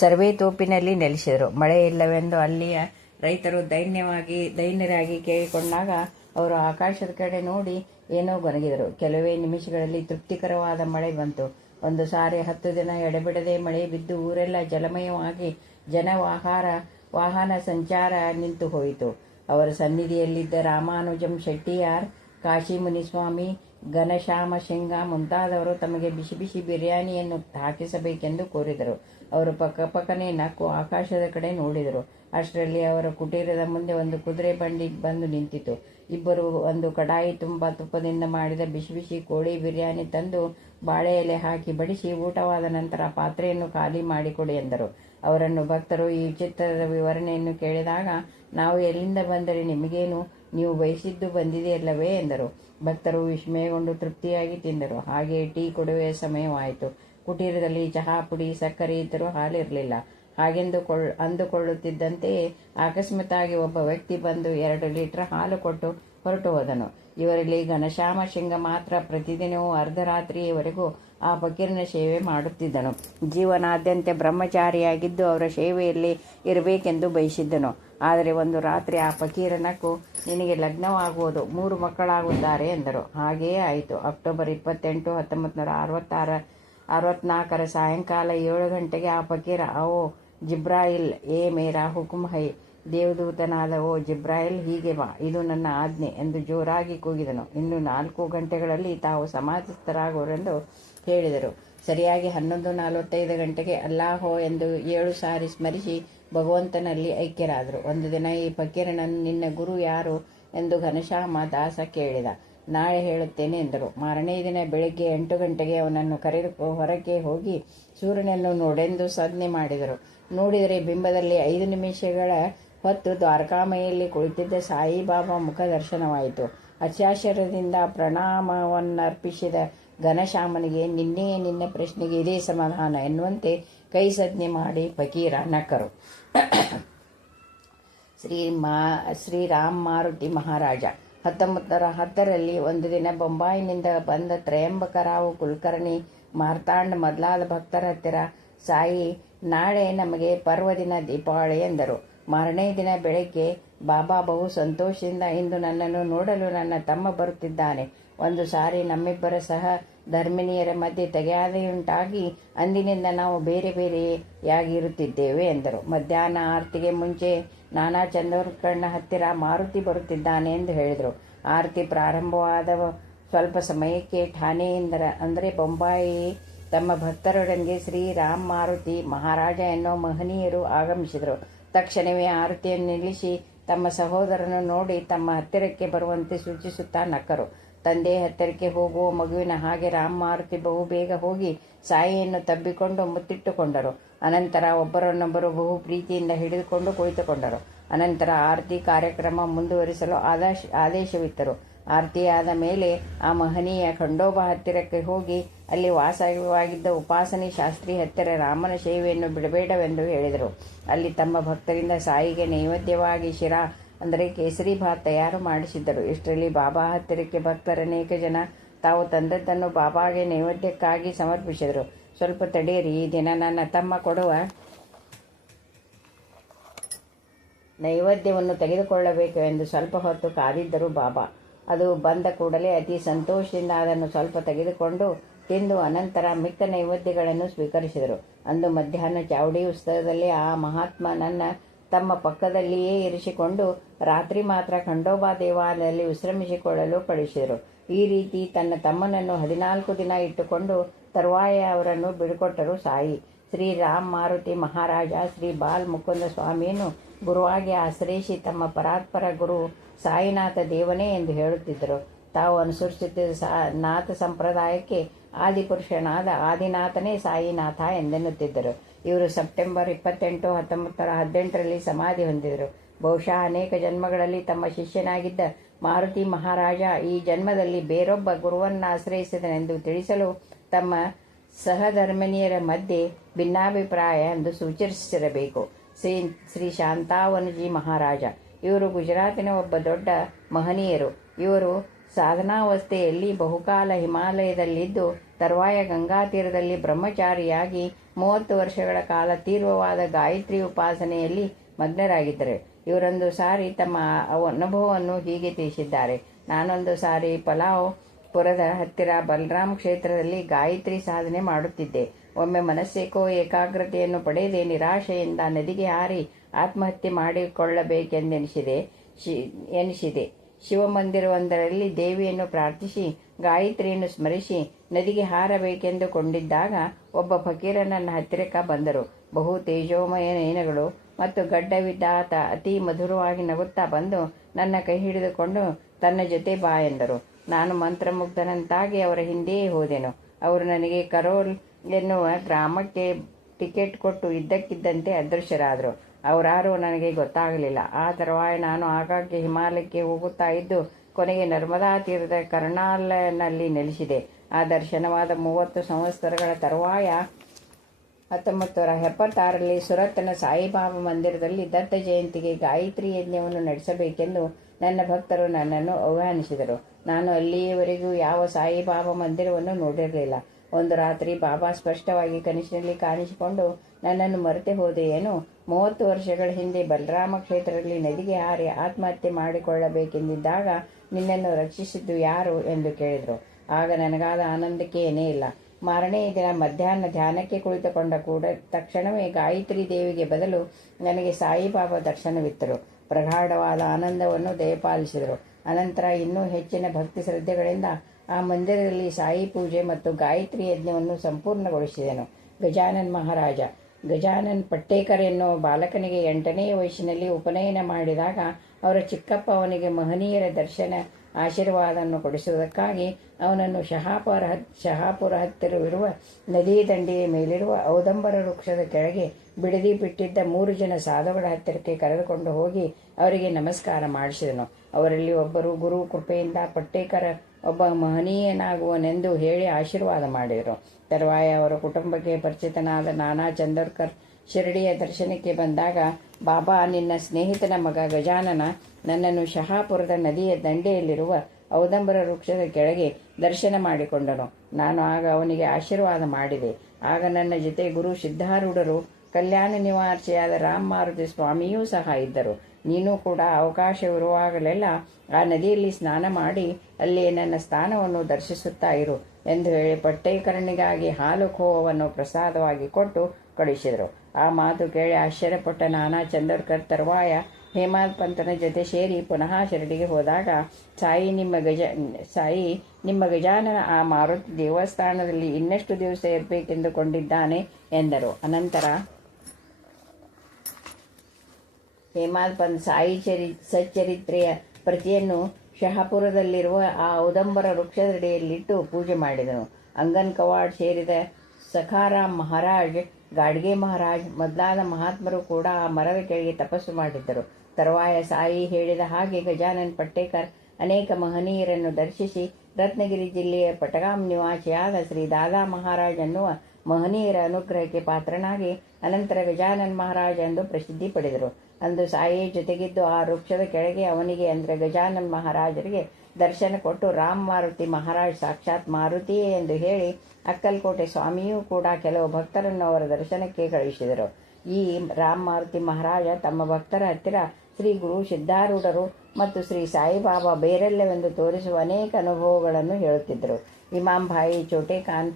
ಸರ್ವೆ ತೋಪಿನಲ್ಲಿ ನೆಲೆಸಿದರು. ಮಳೆ ಇಲ್ಲವೆಂದು ಅಲ್ಲಿಯ ರೈತರು ದೈನ್ಯರಾಗಿ ಕೇಳಿಕೊಂಡಾಗ ಅವರು ಆಕಾಶದ ಕಡೆ ನೋಡಿ ಏನೋ ಗೊನಗಿದರು. ಕೆಲವೇ ನಿಮಿಷಗಳಲ್ಲಿ ತೃಪ್ತಿಕರವಾದ ಮಳೆ ಬಂತು. ಒಂದು ಸಾರಿ 10 ದಿನ ಎಡೆಬಿಡದೆ ಮಳೆ ಬಿದ್ದು ಊರೆಲ್ಲ ಜಲಮಯವಾಗಿ ವಾಹನ ಸಂಚಾರ ನಿಂತು ಹೋಯಿತು. ಅವರ ಸನ್ನಿಧಿಯಲ್ಲಿದ್ದ ರಾಮಾನುಜಂ ಶೆಟ್ಟಿಯಾರ್, ಕಾಶಿ ಮುನಿಸ್ವಾಮಿ, ಘನಶ್ಯಾಮ ಶಿಂಗ ಮುಂತಾದವರು ತಮಗೆ ಬಿಸಿ ಬಿಸಿ ಬಿರಿಯಾನಿಯನ್ನು ಹಾಕಿಸಬೇಕೆಂದು ಕೋರಿದರು. ಅವರು ಪಕ್ಕನೆ ನಕ್ಕು ಆಕಾಶದ ಕಡೆ ನೋಡಿದರು. ಅಷ್ಟರಲ್ಲಿ ಅವರ ಕುಟೀರದ ಮುಂದೆ ಒಂದು ಕುದುರೆ ಬಂಡಿ ಬಂದು ನಿಂತಿತು. ಇಬ್ಬರು ಒಂದು ಕಡಾಯಿ ತುಂಬ ತುಪ್ಪದಿಂದ ಮಾಡಿದ ಬಿಸಿ ಬಿಸಿ ಕೋಳಿ ಬಿರಿಯಾನಿ ತಂದು ಬಾಳೆ ಎಲೆ ಹಾಕಿ ಬಡಿಸಿ ಊಟವಾದ ನಂತರ ಪಾತ್ರೆಯನ್ನು ಖಾಲಿ ಮಾಡಿಕೊಡಿ ಎಂದರು. ಅವರನ್ನು ಭಕ್ತರು ಈ ವಿಚಿತ್ರದ ವಿವರಣೆಯನ್ನು ಕೇಳಿದಾಗ, ನಾವು ಎಲ್ಲಿಂದ ಬಂದರೆ ನಿಮಗೇನು, ನೀವು ಬಯಸಿದ್ದು ಬಂದಿದೆಯಲ್ಲವೇ ಎಂದರು. ಭಕ್ತರು ವಿಸ್ಮಯಗೊಂಡು ತೃಪ್ತಿಯಾಗಿ ತಿಂದರು. ಹಾಗೆ ಟೀ ಕೊಡುವ ಸಮಯವಾಯಿತು. ಕುಟೀರದಲ್ಲಿ ಚಹಾ ಪುಡಿ, ಸಕ್ಕರೆ ಇದ್ದರೂ ಹಾಲಿರಲಿಲ್ಲ. ಹಾಗೆಂದು ಅಂದುಕೊಳ್ಳುತ್ತಿದ್ದಂತೆಯೇ ಅಕಸ್ಮಾತ್ತಾಗಿ ಒಬ್ಬ ವ್ಯಕ್ತಿ ಬಂದು 2 ಲೀಟರ್ ಹಾಲು ಕೊಟ್ಟು ಹೊರಟು ಹೋದನು. ಇವರಲ್ಲಿ ಘನಶ್ಯಾಮ ಶಿಂಗ ಮಾತ್ರ ಪ್ರತಿದಿನವೂ ಅರ್ಧರಾತ್ರಿಯವರೆಗೂ ಆ ಫಕೀರನ ಸೇವೆ ಮಾಡುತ್ತಿದ್ದನು. ಜೀವನಾದ್ಯಂತ ಬ್ರಹ್ಮಚಾರಿಯಾಗಿದ್ದು ಅವರ ಸೇವೆಯಲ್ಲಿ ಇರಬೇಕೆಂದು ಬಯಸಿದ್ದನು. ಆದರೆ ಒಂದು ರಾತ್ರಿ ಆ ಫಕೀರನಕ್ಕೂ, ನಿನಗೆ ಲಗ್ನವಾಗುವುದು, 3 ಮಕ್ಕಳಾಗುತ್ತಾರೆ ಎಂದರು. ಹಾಗೆಯೇ ಆಯಿತು. ಅಕ್ಟೋಬರ್ 28, 1964 ಸಾಯಂಕಾಲ 7 ಗಂಟೆಗೆ ಆ ಫಕೀರ, ಓ ಜಿಬ್ರಾಯಿಲ್, ಏ ಮೇರಾ ಹುಕುಮ್ ಹೈ, ದೇವದೂತನಾದ ಓ ಜಿಬ್ರಾಯಿಲ್, ಹೀಗೆ ಬಾ, ಇದು ನನ್ನ ಆಜ್ಞೆ ಎಂದು ಜೋರಾಗಿ ಕೂಗಿದನು. ಇನ್ನು 4 ಗಂಟೆಗಳಲ್ಲಿ ತಾವು ಸಮಾಧಿಸ್ಥರಾಗುವರೆಂದು ಹೇಳಿದರು. ಸರಿಯಾಗಿ 11:45 ಗಂಟೆಗೆ ಅಲ್ಲಾಹೋ ಎಂದು 7 ಸಾರಿ ಸ್ಮರಿಸಿ ಭಗವಂತನಲ್ಲಿ ಐಕ್ಯರಾದರು. ಒಂದು ದಿನ ಈ ಫಕೀರನನ್ನು, ನಿನ್ನ ಗುರು ಯಾರು ಎಂದು ಘನಶ್ಯಾಮ ದಾಸ ಕೇಳಿದ. ನಾಳೆ ಹೇಳುತ್ತೇನೆ ಎಂದರು. ಮಾರನೇ ದಿನ ಬೆಳಿಗ್ಗೆ 8 ಗಂಟೆಗೆ ಅವನನ್ನು ಕರೆದು ಹೊರಕ್ಕೆ ಹೋಗಿ ಸೂರ್ಯನನ್ನು ನೋಡೆಂದು ಸಂಜ್ಞೆ ಮಾಡಿದರು. ನೋಡಿದರೆ ಬಿಂಬದಲ್ಲಿ 5 ನಿಮಿಷಗಳ ಹೊತ್ತು ದ್ವಾರಕಾಮಯಿಯಲ್ಲಿ ಕುಳಿತಿದ್ದ ಸಾಯಿಬಾಬಾ ಮುಖ ದರ್ಶನವಾಯಿತು. ಅತ್ಯಾಶ್ಚರ್ಯದಿಂದ ಪ್ರಣಾಮವನ್ನರ್ಪಿಸಿದ ಘನಶ್ಯಾಮನಿಗೆ, ನಿನ್ನ ಪ್ರಶ್ನೆಗೆ ಇದೇ ಸಮಾಧಾನ ಎನ್ನುವಂತೆ ಕೈ ಸಂಜ್ಞೆ ಮಾಡಿ ಫಕೀರ ನಕ್ಕರು. ಶ್ರೀರಾಮ್ ಮಾರುತಿ ಮಹಾರಾಜ 1910ರಲ್ಲಿ ಒಂದು ದಿನ ಬೊಂಬಾಯಿನಿಂದ ಬಂದ ತ್ರಯಂಬಕರಾವ್ ಕುಲಕರ್ಣಿ, ಮಾರ್ತಾಂಡ್ ಮೊದಲಾದ ಭಕ್ತರ ಹತ್ತಿರ, ಸಾಯಿ, ನಾಳೆ ನಮಗೆ ಪರ್ವದಿನ ದೀಪಾವಳಿ ಎಂದರು. ಮಾರನೇ ದಿನ ಬೆಳಗ್ಗೆ ಬಾಬಾ ಬಹು ಸಂತೋಷದಿಂದ, ಇಂದು ನನ್ನನ್ನು ನೋಡಲು ನನ್ನ ತಮ್ಮ ಬರುತ್ತಿದ್ದಾನೆ. ಒಂದು ಸಾರಿ ನಮ್ಮಿಬ್ಬರ ಸಹ ಧರ್ಮಿಣಿಯರ ಮಧ್ಯೆ ತಗಾದೆಯುಂಟಾಗಿ ಅಂದಿನಿಂದ ನಾವು ಬೇರೆ ಬೇರೆಯಾಗಿರುತ್ತಿದ್ದೇವೆ ಎಂದರು. ಮಧ್ಯಾಹ್ನ ಆರತಿಗೆ ಮುಂಚೆ ನಾನಾ ಚಂದೋರ್ಕರ್ನ ಹತ್ತಿರ ಮಾರುತಿ ಬರುತ್ತಿದ್ದಾನೆ ಎಂದು ಹೇಳಿದರು. ಆರತಿ ಪ್ರಾರಂಭವಾದ ಸ್ವಲ್ಪ ಸಮಯಕ್ಕೆ ಠಾಣೆಯಿಂದ ಅಂದರೆ ಬೊಂಬಾಯಿ ತಮ್ಮ ಭಕ್ತರೊಡನೆ ಶ್ರೀರಾಮ್ ಮಾರುತಿ ಮಹಾರಾಜ ಎನ್ನುವ ಮಹನೀಯರು ಆಗಮಿಸಿದರು. ತಕ್ಷಣವೇ ಆರತಿಯನ್ನು ನಿಲ್ಲಿಸಿ ತಮ್ಮ ಸಹೋದರನ್ನು ನೋಡಿ ತಮ್ಮ ಹತ್ತಿರಕ್ಕೆ ಬರುವಂತೆ ಸೂಚಿಸುತ್ತಾ ನಕ್ಕರು. ತಂದೆ ಹತ್ತಿರಕ್ಕೆ ಹೋಗುವ ಮಗುವಿನ ಹಾಗೆ ರಾಮ್ ಮಾರುತಿ ಬಹು ಬೇಗ ಹೋಗಿ ಸಾಯಿಯನ್ನು ತಬ್ಬಿಕೊಂಡು ಮುತ್ತಿಟ್ಟುಕೊಂಡರು. ಅನಂತರ ಒಬ್ಬರನ್ನೊಬ್ಬರು ಬಹು ಪ್ರೀತಿಯಿಂದ ಹಿಡಿದುಕೊಂಡು ಕುಳಿತುಕೊಂಡರು. ಅನಂತರ ಆರತಿ ಕಾರ್ಯಕ್ರಮ ಮುಂದುವರಿಸಲು ಆದೇಶವಿತ್ತರು. ಆರತಿಯಾದ ಮೇಲೆ ಆ ಮಹನೀಯ ಖಂಡೋಬಾ ಹತ್ತಿರಕ್ಕೆ ಹೋಗಿ ಅಲ್ಲಿ ವಾಸವಾಗಿದ್ದ ಉಪಾಸನಿ ಶಾಸ್ತ್ರಿ ಹತ್ತಿರ ರಾಮನ ಸೇವೆಯನ್ನು ಬಿಡಬೇಡವೆಂದು ಹೇಳಿದರು. ಅಲ್ಲಿ ತಮ್ಮ ಭಕ್ತರಿಂದ ಸಾಯಿಗೆ ನೈವೇದ್ಯವಾಗಿ ಶಿರಾ ಅಂದರೆ ಕೇಸರಿ ಭಾತ್ ತಯಾರು ಮಾಡಿಸಿದ್ದರು. ಇಷ್ಟರಲ್ಲಿ ಬಾಬಾ ಹತ್ತಿರಕ್ಕೆ ಭಕ್ತರನೇಕ ಜನ ತಾವು ತಂದದ್ದನ್ನು ಬಾಬಾಗೆ ನೈವೇದ್ಯಕ್ಕಾಗಿ ಸಮರ್ಪಿಸಿದರು. ಸ್ವಲ್ಪ ತಡೆಯಿರಿ, ಈ ದಿನ ನನ್ನ ತಮ್ಮ ಕೊಡುವ ನೈವೇದ್ಯವನ್ನು ತೆಗೆದುಕೊಳ್ಳಬೇಕು ಎಂದು ಸ್ವಲ್ಪ ಹೊತ್ತು ಕಾದಿದ್ದರು ಬಾಬಾ. ಅದು ಬಂದ ಕೂಡಲೇ ಅತಿ ಸಂತೋಷದಿಂದ ಅದನ್ನು ಸ್ವಲ್ಪ ತೆಗೆದುಕೊಂಡು ತಿಂದು ಅನಂತರ ಮಿಕ್ಕ ನೈವೇದ್ಯಗಳನ್ನು ಸ್ವೀಕರಿಸಿದರು. ಅಂದು ಮಧ್ಯಾಹ್ನ ಚಾವಡಿ ಉತ್ಸವದಲ್ಲಿ ಆ ಮಹಾತ್ಮ ನನ್ನ ತಮ್ಮ ಪಕ್ಕದಲ್ಲಿಯೇ ಇರಿಸಿಕೊಂಡು ರಾತ್ರಿ ಮಾತ್ರ ಖಂಡೋಬಾ ದೇವಾಲಯದಲ್ಲಿ ವಿಶ್ರಮಿಸಿಕೊಳ್ಳಲು ಕಳಿಸಿದರು. ಈ ರೀತಿ ತನ್ನ ತಮ್ಮನನ್ನು 14 ದಿನ ಇಟ್ಟುಕೊಂಡು ತರುವಾಯ ಅವರನ್ನು ಬಿಡುಕೊಟ್ಟರು ಸಾಯಿ. ಶ್ರೀರಾಮ್ ಮಾರುತಿ ಮಹಾರಾಜ ಶ್ರೀ ಬಾಲ್ ಮುಕುಂದ ಸ್ವಾಮಿಯನ್ನು ಗುರುವಾಗಿ ಆಶ್ರಯಿಸಿ ತಮ್ಮ ಪರಾತ್ಪರ ಗುರು ಸಾಯಿನಾಥ ದೇವನೇ ಎಂದು ಹೇಳುತ್ತಿದ್ದರು. ತಾವು ಅನುಸರಿಸುತ್ತಿದ್ದ ನಾಥ ಸಂಪ್ರದಾಯಕ್ಕೆ ಆದಿಪುರುಷನಾದ ಆದಿನಾಥನೇ ಸಾಯಿನಾಥ ಎಂದೆನ್ನುತ್ತಿದ್ದರು. ಇವರು ಸೆಪ್ಟೆಂಬರ್ 28, 1918ರಲ್ಲಿ ಸಮಾಧಿ ಹೊಂದಿದರು. ಬಹುಶಃ ಅನೇಕ ಜನ್ಮಗಳಲ್ಲಿ ತಮ್ಮ ಶಿಷ್ಯನಾಗಿದ್ದ ಮಾರುತಿ ಮಹಾರಾಜ ಈ ಜನ್ಮದಲ್ಲಿ ಬೇರೊಬ್ಬ ಗುರುವನ್ನು ಆಶ್ರಯಿಸಿದನೆಂದು ತಿಳಿಸಲು ತಮ್ಮ ಸಹಧರ್ಮಿಣಿಯರ ಮಧ್ಯೆ ಭಿನ್ನಾಭಿಪ್ರಾಯ ಎಂದು ಸೂಚಿಸಿರಬೇಕು. ಶ್ರೀ ಶಾಂತಾವನಜಿ ಮಹಾರಾಜ ಇವರು ಗುಜರಾತಿನ ಒಬ್ಬ ದೊಡ್ಡ ಮಹನೀಯರು. ಇವರು ಸಾಧನಾವಸ್ಥೆಯಲ್ಲಿ ಬಹುಕಾಲ ಹಿಮಾಲಯದಲ್ಲಿದ್ದು ತರುವಾಯ ಗಂಗಾ ತೀರದಲ್ಲಿ ಬ್ರಹ್ಮಚಾರಿಯಾಗಿ 30 ವರ್ಷಗಳ ಕಾಲ ತೀವ್ರವಾದ ಗಾಯತ್ರಿ ಉಪಾಸನೆಯಲ್ಲಿ ಮಗ್ನರಾಗಿದ್ದರು. ಇವರೊಂದು ಸಾರಿ ತಮ್ಮ ಅನುಭವವನ್ನು ಹೀಗೆ ತಿಳಿಸಿದ್ದಾರೆ. ನಾನೊಂದು ಸಾರಿ ಪಲಾವ್ ಪುರದ ಹತ್ತಿರ ಬಲರಾಮ್ ಕ್ಷೇತ್ರದಲ್ಲಿ ಗಾಯತ್ರಿ ಸಾಧನೆ ಮಾಡುತ್ತಿದ್ದೆ. ಒಮ್ಮೆ ಮನಸ್ಸೇಕೋ ಏಕಾಗ್ರತೆಯನ್ನು ಪಡೆಯದೆ ನಿರಾಶೆಯಿಂದ ನದಿಗೆ ಹಾರಿ ಆತ್ಮಹತ್ಯೆ ಮಾಡಿಕೊಳ್ಳಬೇಕೆಂದೆನಿಸಿದೆ. ಶಿವಮಂದಿರವೊಂದರಲ್ಲಿ ದೇವಿಯನ್ನು ಪ್ರಾರ್ಥಿಸಿ ಗಾಯತ್ರಿಯನ್ನು ಸ್ಮರಿಸಿ ನದಿಗೆ ಹಾರಬೇಕೆಂದುಕೊಂಡಿದ್ದಾಗ ಒಬ್ಬ ಫಕೀರ ನನ್ನ ಹತ್ತಿರಕ್ಕೆ ಬಂದರು. ಬಹು ತೇಜೋಮಯ ನೇನಗಳು ಮತ್ತು ಗಡ್ಡವಿದ್ದ ಆತ ಅತಿ ಮಧುರವಾಗಿ ನಗುತ್ತಾ ಬಂದು ನನ್ನ ಕೈ ಹಿಡಿದುಕೊಂಡು ತನ್ನ ಜೊತೆ ಬಾ ಎಂದರು. ನಾನು ಮಂತ್ರಮುಗ್ಧನಂತಾಗಿ ಅವರ ಹಿಂದೆಯೇ ಹೋದೆನು. ಅವರು ನನಗೆ ಕರೋಲ್ ಎನ್ನುವ ಗ್ರಾಮಕ್ಕೆ ಟಿಕೆಟ್ ಕೊಟ್ಟು ಇದ್ದಕ್ಕಿದ್ದಂತೆ ಅದೃಶ್ಯರಾದರು. ಅವರಾರೂ ನನಗೆ ಗೊತ್ತಾಗಲಿಲ್ಲ. ಆ ತರುವಾಯ ನಾನು ಆಗಾಗ್ಗೆ ಹಿಮಾಲಯಕ್ಕೆ ಹೋಗುತ್ತಾ ಇದ್ದು ಕೊನೆಗೆ ನರ್ಮದಾ ತೀರದ ಕರ್ನಾಲ್ನಲ್ಲಿ ನೆಲೆಸಿದೆ. ಆ ದರ್ಶನವಾದ 30 ಸಂವತ್ಸರಗಳ ತರುವಾಯ 1976ರಲ್ಲಿ ಸುರತ್ನ ಸಾಯಿಬಾಬಾ ಮಂದಿರದಲ್ಲಿ ದತ್ತ ಜಯಂತಿಗೆ ಗಾಯತ್ರಿ ಯಜ್ಞವನ್ನು ನಡೆಸಬೇಕೆಂದು ನನ್ನ ಭಕ್ತರು ನನ್ನನ್ನು ಆಹ್ವಾನಿಸಿದರು. ನಾನು ಅಲ್ಲಿಯವರೆಗೂ ಯಾವ ಸಾಯಿಬಾಬಾ ಮಂದಿರವನ್ನು ನೋಡಿರಲಿಲ್ಲ. ಒಂದು ರಾತ್ರಿ ಬಾಬಾ ಸ್ಪಷ್ಟವಾಗಿ ಕನಸಿನಲ್ಲಿ ಕಾಣಿಸಿಕೊಂಡು ನನ್ನನ್ನು ಮರೆತೆ ಹೋದೆಯೇನು, 30 ವರ್ಷಗಳ ಹಿಂದೆ ಬಲರಾಮ ಕ್ಷೇತ್ರದಲ್ಲಿ ನದಿಗೆ ಹಾರಿ ಆತ್ಮಹತ್ಯೆ ಮಾಡಿಕೊಳ್ಳಬೇಕೆಂದಿದ್ದಾಗ ನಿನ್ನನ್ನು ರಕ್ಷಿಸಿದ್ದು ಯಾರು ಎಂದು ಕೇಳಿದರು. ಆಗ ನನಗಾದ ಆನಂದಕ್ಕೆ ಏನೇ ಇಲ್ಲ. ಮಾರನೇ ದಿನ ಮಧ್ಯಾಹ್ನ ಧ್ಯಾನಕ್ಕೆ ಕುಳಿತುಕೊಂಡ ತಕ್ಷಣವೇ ಗಾಯತ್ರಿ ದೇವಿಗೆ ಬದಲು ನನಗೆ ಸಾಯಿಬಾಬಾ ದರ್ಶನವಿತ್ತರು. ಪ್ರಗಾಢವಾದ ಆನಂದವನ್ನು ದಯಪಾಲಿಸಿದರು. ಅನಂತರ ಇನ್ನೂ ಹೆಚ್ಚಿನ ಭಕ್ತಿ ಶ್ರದ್ಧೆಗಳಿಂದ ಆ ಮಂದಿರದಲ್ಲಿ ಸಾಯಿ ಪೂಜೆ ಮತ್ತು ಗಾಯತ್ರಿ ಯಜ್ಞವನ್ನು ಸಂಪೂರ್ಣಗೊಳಿಸಿದೆನು. ಗಜಾನನ್ ಪಟ್ಟೇಕರ್ ಎನ್ನುವ ಬಾಲಕನಿಗೆ 8ನೇ ವಯಸ್ಸಿನಲ್ಲಿ ಉಪನಯನ ಮಾಡಿದಾಗ ಅವರ ಚಿಕ್ಕಪ್ಪ ಅವನಿಗೆ ಮಹನೀಯರ ದರ್ಶನ ಆಶೀರ್ವಾದವನ್ನು ಕೊಡಿಸುವುದಕ್ಕಾಗಿ ಅವನನ್ನು ಶಹಾಪುರ ಹತ್ತಿರವಿರುವ ನದಿ ದಂಡೆಯ ಮೇಲಿರುವ ಔದಂಬರ ವೃಕ್ಷದ ಕೆಳಗೆ ಬಿಡದಿ ಬಿಟ್ಟಿದ್ದ 3 ಜನ ಸಾಧುಗಳ ಹತ್ತಿರಕ್ಕೆ ಕರೆದುಕೊಂಡು ಹೋಗಿ ಅವರಿಗೆ ನಮಸ್ಕಾರ ಮಾಡಿಸಿದನು. ಅವರಲ್ಲಿ ಒಬ್ಬರು ಗುರು ಕೃಪೆಯಿಂದ ಪಟ್ಟೇಕರ ಒಬ್ಬ ಮಹನೀಯನಾಗುವನೆಂದು ಹೇಳಿ ಆಶೀರ್ವಾದ ಮಾಡಿದರು. ತರುವಾಯ ಅವರ ಕುಟುಂಬಕ್ಕೆ ಪರಿಚಿತನಾದ ನಾನಾ ಚಂದೋರ್ಕರ್ ಶಿರಡಿಯ ದರ್ಶನಕ್ಕೆ ಬಂದಾಗ, ಬಾಬಾ, ನಿನ್ನ ಸ್ನೇಹಿತನ ಮಗ ಗಜಾನನ ನನ್ನನ್ನು ಶಹಾಪುರದ ನದಿಯ ದಂಡೆಯಲ್ಲಿರುವ ಔದಂಬರ ವೃಕ್ಷದ ಕೆಳಗೆ ದರ್ಶನ ಮಾಡಿಕೊಂಡನು. ನಾನು ಆಗ ಅವನಿಗೆ ಆಶೀರ್ವಾದ ಮಾಡಿದೆ. ಆಗ ನನ್ನ ಜೊತೆ ಗುರು ಸಿದ್ಧಾರೂಢರು, ಕಲ್ಯಾಣ ನಿವಾಸಿಯಾದ ರಾಮ್ ಮಾರುತಿ ಸ್ವಾಮಿಯೂ ಸಹ ಇದ್ದರು. ನೀನು ಕೂಡ ಅವಕಾಶವಿರುವಾಗಲೆಲ್ಲ ಆ ನದಿಯಲ್ಲಿ ಸ್ನಾನ ಮಾಡಿ ಅಲ್ಲಿ ನನ್ನ ಸ್ಥಾನವನ್ನು ದರ್ಶಿಸುತ್ತಾ ಇರು ಎಂದು ಹೇಳಿ ಪಟ್ಟೇಕರನಿಗಾಗಿ ಹಾಲು ಖೋವನ್ನು ಪ್ರಸಾದವಾಗಿ ಕೊಟ್ಟು ಕಳುಹಿಸಿದರು. ಆ ಮಾತು ಕೇಳಿ ಆಶ್ಚರ್ಯಪಟ್ಟ ನಾನಾ ಚಂದೋರ್ಕರ್ ತರುವಾಯ ಹೇಮಾದ್ ಪಂತನ ಜೊತೆ ಸೇರಿ ಪುನಃ ಶಿರಡಿಗೆ ಹೋದಾಗ, ಸಾಯಿ ನಿಮ್ಮ ಗಜಾನನ ಆ ಮಾರುತಿ ದೇವಸ್ಥಾನದಲ್ಲಿ ಇನ್ನೆಷ್ಟು ದಿವಸ ಇರಬೇಕೆಂದುಕೊಂಡಿದ್ದಾನೆ ಎಂದರು. ಅನಂತರ ಹೇಮಾದ್ ಪಂತ್ ಸಾಯಿ ಸಚ್ಚರಿತ್ರೆಯ ಪ್ರತಿಯನ್ನು ಶಹಾಪುರದಲ್ಲಿರುವ ಆ ಔದಂಬರ ವೃಕ್ಷದಡಿಯಲ್ಲಿಟ್ಟು ಪೂಜೆ ಮಾಡಿದನು. ಅಂಗನ್ ಕವಾಡ್ ಸೇರಿದ ಸಖಾರಾಮ್ ಮಹಾರಾಜ್, ಗಾಡ್ಗೆ ಮಹಾರಾಜ್ ಮೊದಲಾದ ಮಹಾತ್ಮರು ಕೂಡ ಆ ಮರದ ಕೆಳಗೆ ತಪಸ್ಸು ಮಾಡಿದ್ದರು. ತರುವಾಯ ಸಾಯಿ ಹೇಳಿದ ಹಾಗೆ ಗಜಾನನ್ ಪಟ್ಟೇಕರ್ ಅನೇಕ ಮಹನೀಯರನ್ನು ದರ್ಶಿಸಿ ರತ್ನಗಿರಿ ಜಿಲ್ಲೆಯ ಪಟಗಾಮ್ ನಿವಾಸಿಯಾದ ಶ್ರೀ ದಾದಾ ಮಹಾರಾಜ್ ಅನ್ನುವ ಮಹನೀಯರ ಅನುಗ್ರಹಕ್ಕೆ ಪಾತ್ರನಾಗಿ ಅನಂತರ ಗಜಾನನ್ ಮಹಾರಾಜ್ ಎಂದು ಪ್ರಸಿದ್ಧಿ ಪಡೆದರು. ಅಂದು ಸಾಯಿ ಜೊತೆಗಿದ್ದು ಆ ವೃಕ್ಷದ ಕೆಳಗೆ ಅವನಿಗೆ ಅಂದರೆ ಗಜಾನನ್ ಮಹಾರಾಜರಿಗೆ ದರ್ಶನ ಕೊಟ್ಟು ರಾಮ್ ಮಾರುತಿ ಮಹಾರಾಜ್ ಸಾಕ್ಷಾತ್ ಮಾರುತಿಯೇ ಎಂದು ಹೇಳಿ ಅಕ್ಕಲ್ಕೋಟೆ ಸ್ವಾಮಿಯೂ ಕೂಡ ಕೆಲವು ಭಕ್ತರನ್ನು ಅವರ ದರ್ಶನಕ್ಕೆ ಕಳುಹಿಸಿದರು. ಈ ರಾಮ್ ಮಾರುತಿ ಮಹಾರಾಜ ತಮ್ಮ ಭಕ್ತರ ಹತ್ತಿರ ಶ್ರೀ ಗುರು ಸಿದ್ಧಾರೂಢರು ಮತ್ತು ಶ್ರೀ ಸಾಯಿಬಾಬಾ ಬೇರೆಲ್ಲವೆಂದು ತೋರಿಸುವ ಅನೇಕ ಅನುಭವಗಳನ್ನು ಹೇಳುತ್ತಿದ್ದರು. ಇಮಾಮ್ ಭಾಯಿ ಚೋಟೆ ಖಾನ್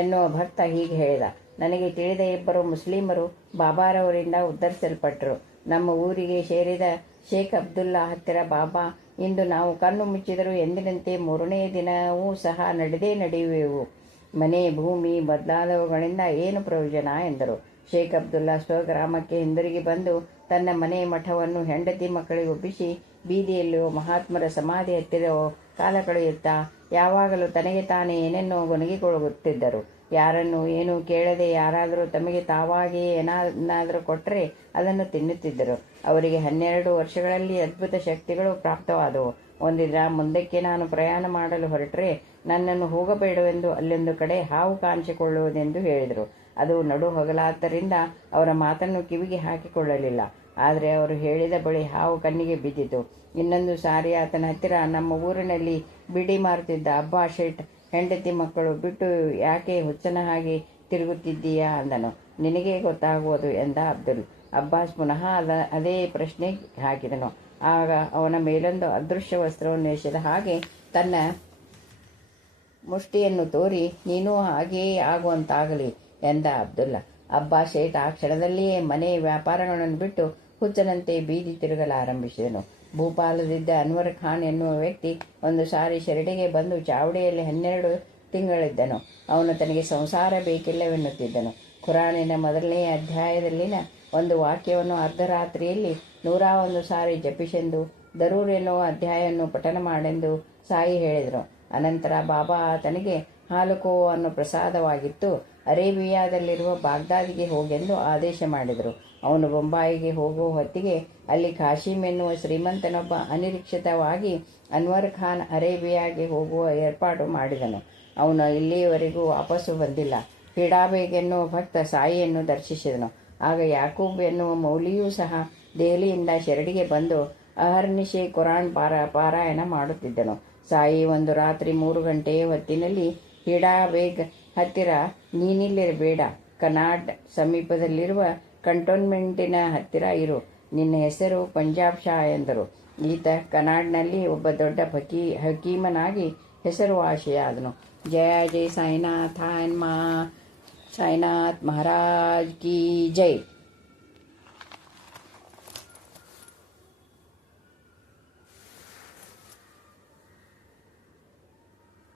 ಎನ್ನುವ ಭಕ್ತ ಹೀಗೆ ಹೇಳಿದ: ನನಗೆ ತಿಳಿದ 2 ಮುಸ್ಲಿಮರು ಬಾಬಾರವರಿಂದ ಉದ್ಧರಿಸಲ್ಪಟ್ಟರು. ನಮ್ಮ ಊರಿಗೆ ಸೇರಿದ ಶೇಖ್ ಅಬ್ದುಲ್ಲಾ ಹತ್ತಿರ ಬಾಬಾ, ಇಂದು ನಾವು ಕಣ್ಣು ಮುಚ್ಚಿದರೂ ಎಂದಿನಂತೆ 3ನೇ ದಿನವೂ ಸಹ ನಡೆಯುವೆವು. ಮನೆ, ಭೂಮಿ ಮೊದಲಾದವುಗಳಿಂದ ಏನು ಪ್ರಯೋಜನ ಎಂದರು. ಶೇಖ್ ಅಬ್ದುಲ್ಲಾ ಸ್ವಗ್ರಾಮಕ್ಕೆ ಹಿಂದಿರುಗಿ ಬಂದು ತನ್ನ ಮನೆ ಮಠವನ್ನು ಹೆಂಡತಿ ಮಕ್ಕಳಿಗೆ ಒಪ್ಪಿಸಿ ಬೀದಿಯಲ್ಲಿಯೋ ಮಹಾತ್ಮರ ಸಮಾಧಿ ಹತ್ತಿರ ಕಾಲ ಕಳೆಯುತ್ತಾ ಯಾವಾಗಲೂ ತನಗೆ ತಾನೇ ಏನನ್ನೋ ಗೊನಗಿಕೊಳ್ಳುತ್ತಿದ್ದರು. ಯಾರನ್ನು ಏನೂ ಕೇಳದೆ ಯಾರಾದರೂ ತಮಗೆ ತಾವಾಗಿಯೇ ಏನಾದರೂ ಕೊಟ್ಟರೆ ಅದನ್ನು ತಿನ್ನುತ್ತಿದ್ದರು. ಅವರಿಗೆ 12 ವರ್ಷಗಳಲ್ಲಿ ಅದ್ಭುತ ಶಕ್ತಿಗಳು ಪ್ರಾಪ್ತವಾದವು. ಒಂದಿನ ಮುಂದಕ್ಕೆ ನಾನು ಪ್ರಯಾಣ ಮಾಡಲು ಹೊರಟರೆ ನನ್ನನ್ನು ಹೋಗಬೇಡವೆಂದು ಅಲ್ಲೊಂದು ಕಡೆ ಹಾವು ಕಾಣಿಸಿಕೊಳ್ಳುವುದೆಂದು ಹೇಳಿದರು. ಅದು ನಡು ಹೊಗಲಾದ್ದರಿಂದ ಅವರ ಮಾತನ್ನು ಕಿವಿಗೆ ಹಾಕಿಕೊಳ್ಳಲಿಲ್ಲ. ಆದರೆ ಅವರು ಹೇಳಿದ ಬಳಿ ಹಾವು ಕಣ್ಣಿಗೆ ಬಿದ್ದಿತು. ಇನ್ನೊಂದು ಸಾರಿ ಆತನ ಹತ್ತಿರ ನಮ್ಮ ಊರಿನಲ್ಲಿ ಬಿಡಿ ಮಾರುತ್ತಿದ್ದ ಅಬ್ಬಾ ಶೇಟ್ ಹೆಂಡತಿ ಮಕ್ಕಳು ಬಿಟ್ಟು ಯಾಕೆ ಹುಚ್ಚನ ಹಾಗೆ ತಿರುಗುತ್ತಿದ್ದೀಯಾ ಅಂದನು. ನಿನಗೆ ಗೊತ್ತಾಗುವುದು ಎಂದ ಅಬ್ದುಲ್. ಅಬ್ಬಾಸ್ ಪುನಃ ಅದೇ ಪ್ರಶ್ನೆ ಹಾಕಿದನು. ಆಗ ಅವನ ಮೇಲೊಂದು ಅದೃಶ್ಯ ವಸ್ತ್ರವನ್ನು ಎಸೆದ ಹಾಗೆ ತನ್ನ ಮುಷ್ಟಿಯನ್ನು ತೋರಿ ನೀನೂ ಹಾಗೆಯೇ ಆಗುವಂತಾಗಲಿ ಎಂದ ಅಬ್ದುಲ್ಲಾ. ಅಬ್ಬಾ ಶೇಟ್ ಆ ಕ್ಷಣದಲ್ಲಿಯೇ ಮನೆ ವ್ಯಾಪಾರಗಳನ್ನು ಬಿಟ್ಟು ಹುಚ್ಚನಂತೆ ಬೀದಿ ತಿರುಗಲಾರಂಭಿಸಿದನು. ಭೂಪಾಲದಿದ್ದ ಅನ್ವರ್ ಖಾನ್ ಎನ್ನುವ ವ್ಯಕ್ತಿ ಒಂದು ಸಾರಿ ಶಿರಡಿಗೆ ಬಂದು ಚಾವಡಿಯಲ್ಲಿ 12 ತಿಂಗಳಿದ್ದನು. ಅವನು ತನಗೆ ಸಂಸಾರ ಬೇಕಿಲ್ಲವೆನ್ನುತ್ತಿದ್ದನು. ಖುರಾನಿನ ಮೊದಲನೆಯ ಅಧ್ಯಾಯದಲ್ಲಿನ ಒಂದು ವಾಕ್ಯವನ್ನು ಅರ್ಧರಾತ್ರಿಯಲ್ಲಿ 101 ಸಾರಿ ಜಪಿಸೆಂದು ದರೂರ್ ಎನ್ನುವ ಅಧ್ಯಾಯವನ್ನು ಪಠನ ಮಾಡೆಂದು ಸಾಯಿ ಹೇಳಿದರು. ಅನಂತರ ಬಾಬಾ ಆತನಿಗೆ ಹಾಲುಕೋವನ್ನು ಪ್ರಸಾದವಾಗಿತ್ತು ಅರೇಬಿಯಾದಲ್ಲಿರುವ ಬಾಗ್ದಾದಿಗೆ ಹೋಗೆಂದು ಆದೇಶ ಮಾಡಿದರು. ಅವನು ಬೊಂಬಾಯಿಗೆ ಹೋಗುವ ಹೊತ್ತಿಗೆ ಅಲ್ಲಿ ಕಾಶಿಮ್ ಎನ್ನುವ ಶ್ರೀಮಂತನೊಬ್ಬ ಅನಿರೀಕ್ಷಿತವಾಗಿ ಅನ್ವರ್ ಖಾನ್ ಅರೇಬಿಯಾಗೆ ಹೋಗುವ ಏರ್ಪಾಡು ಮಾಡಿದನು. ಅವನು ಇಲ್ಲಿಯವರೆಗೂ ವಾಪಸ್ಸು ಬಂದಿಲ್ಲ. ಹಿಡಾಬೇಗ್ ಎನ್ನುವ ಭಕ್ತ ಸಾಯಿಯನ್ನು ದರ್ಶಿಸಿದನು. ಆಗ ಯಾಕೂಬ್ ಎನ್ನುವ ಮೌಲಿಯೂ ಸಹ ದೆಹಲಿಯಿಂದ ಶಿರಡಿಗೆ ಬಂದು ಅಹರ್ನಿಶೆ ಕುರಾನ್ ಪಾರಾಯಣ ಮಾಡುತ್ತಿದ್ದನು. ಸಾಯಿ ಒಂದು ರಾತ್ರಿ 3 ಗಂಟೆಯ ಹೊತ್ತಿನಲ್ಲಿ ಹಿಡಾಬೇಗ್ ಹತ್ತಿರ ನೀನಿಲ್ಲಿರಬೇಡ, ಕನಾಡ್ ಸಮೀಪದಲ್ಲಿರುವ ಕಂಟೋನ್ಮೆಂಟಿನ ಹತ್ತಿರ ಇರು, ನಿನ್ನ ಹೆಸರು ಪಂಜಾಬ್ ಶಾ ಎಂದರು. ಈತ ಕನಾಡ್ನಲ್ಲಿ ಒಬ್ಬ ದೊಡ್ಡ ಹಕೀಮನಾಗಿ ಹೆಸರುವಾಸಿಯಾದನು. ಜಯ ಜಯ ಸಾಯಿನಾಥ್ ಮಹಾರಾಜ್ ಕಿ ಜೈ.